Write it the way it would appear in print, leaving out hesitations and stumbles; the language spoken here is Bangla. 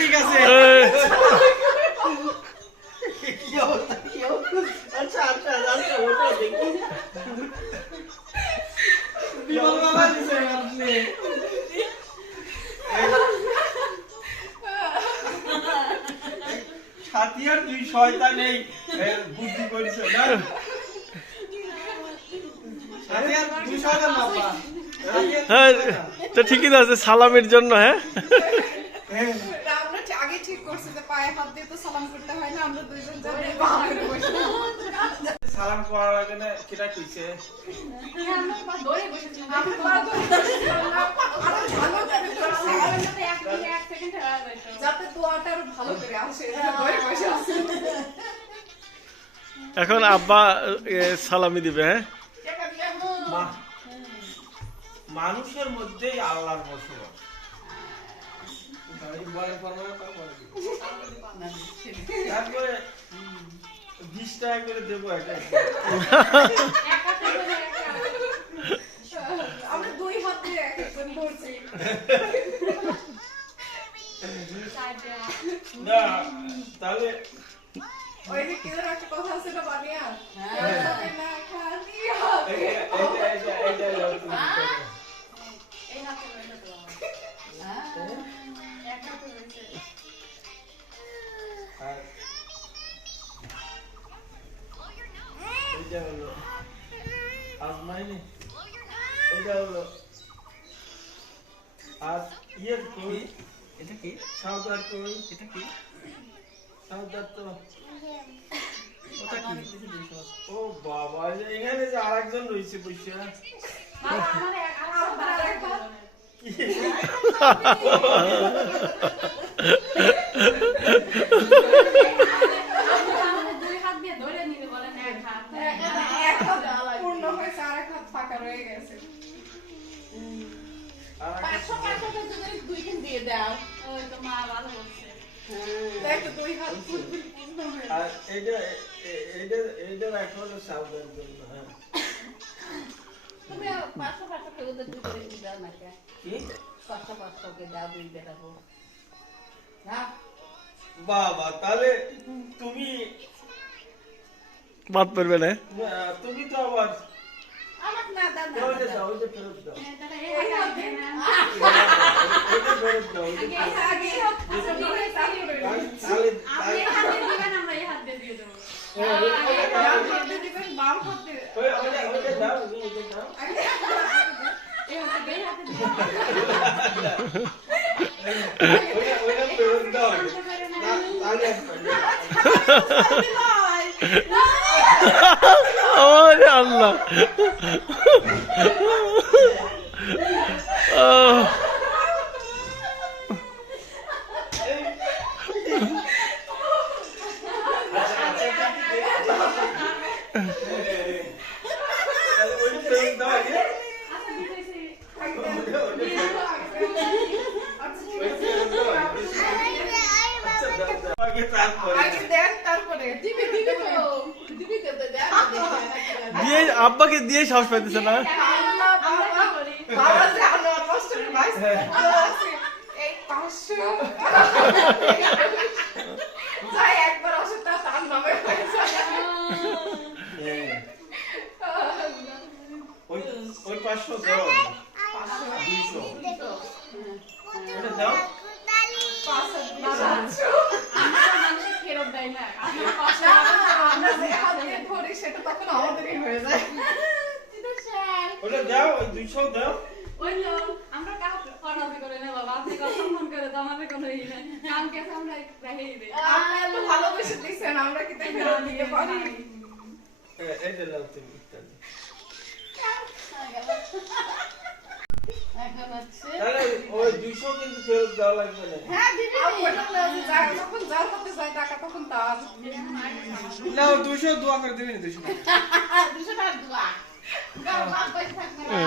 ঠিক আছে আচ্ছা আচ্ছা আচ্ছা ওটা দেখি বিমল বাবা দিছে আপনি ছাতিয়ার দুই শয়তান এই বুদ্ধি করেছে না ছাতিয়ার দুই শয়তান বাবা হ্যাঁ তো ঠিকই আছে সালামের জন্য। হ্যাঁ আমরা আগে ঠিক করছি যে পায়ে হাত দিয়ে তো সালাম করতে হয় না, আমরা দুইজন যাবে বাহারে বসে সালাম করার আগে না কেটা কইছে আমরা পা ধরে বসেছিলাম, আমি পা ধরে বসেছিলাম আরো ভালো করে ধরছি এক সেকেন্ড যাতে দোয়াটা আরো ভালো করে আসে ধরে বসে আছি। এখন আব্বা সালামি দিবে। হ্যাঁ মানুষের মধ্যেই আল্লাহর বসবাস। তারপরে 20 টাকা করে দেবো একটা আমরা দুই হাত দিয়ে এক একজন ধরছি না তাহলে ওই যে কিদের একটা কথা আছে না বানিয়া না খালি হাত এইটা এই হাতে রয়েছে তো এক হাতে রয়েছে এইটা হলো আজমাইনি এইটা হলো আজ কই এটা কি সাউদার কই এটা কি সাউদার তো ওটা কি ও বাবা এখানে যে আরেকজন রইছে বসে মানে আরেকবার দুই হাত দিয়ে ধরে নিতে বলেন, এক হাত পূর্ণ হয়েছে আর এক হাত ফাঁকা রয়ে গেছে। 500 দুইখান দিয়ে দাও, ওই তো মা ভালো বলছে দেখো দুই হাত পূর্ণ হয়েছে। আর এইটা এখন সাউদার জন্য হ্যাঁ তুমি 500 করে ওদের দুই করে দাও না কে কি 500 কে দাও দুই বেটাবো না বাবা তাহলে তুমি বাদ পড়বে না। তুমি তো আবার আমার না দাও না ওইটা দাও ওইটা ফেরত দাও তাহলে এই হাত দিয়ে না ওইটা ফেরত দাও আগে আচ্ছা ঠিক আছে তাহলে তাহলে আপনি হাত দিয়ে দিবেন, আমরা এই হাত দিয়ে দিয়ে দেব। ডান হাত দিয়ে দিবেন, বাম হাত দিয়ে ওইটা দাও ওইটা দাও এই হাতে বের হাতে দিয়ে ওইটা ফেরত দাও তাহলে ওরে আল্লাহ ওইটা ফেরত দাও আগে আচ্ছা দিতেছি আগে তারপরে আগে দেন তারপরে দিবে দিবে তো দিবি তো দাও দিয়ে আব্বাকে দিয়ে সাহস পাইতেছে না। আল্লাহ বাবা বাবা জানো কষ্ট করে ভাইস এই 500 যাই একবার আসে তা তার নামে হয়েছে ওই 500 দাও 200 ওটা দাও মানুষের ফেরত দেয় না আমরা যে হাত দিয়ে ধরি সেটা তখন আমাদেরই হয়ে যায় ওটা দাও ওই 200 দাও ওই তো আমরা কাজ করাতে করে না বাবা, আপনি সম্মান করে তো আমাদের কোনো ই নাই, কাম কে আমরা রেখেই দেই। আপনি এত ভালোবেসে দিছেন আমরা কি তাই ফেরত দিতে পারি? এইটা দাও তুমি এখন হচ্ছে তাহলে ওই 200 কিন্তু ফেরত দেওয়া লাগবে না হ্যাঁ দিবি, ওটা না যায় যখন যার হাতে যায় টাকা তখন তার না 200 দোয়া করে দিবেন 200 200 টাকা দোয়া গাও বাপ পয়সা থাকবে না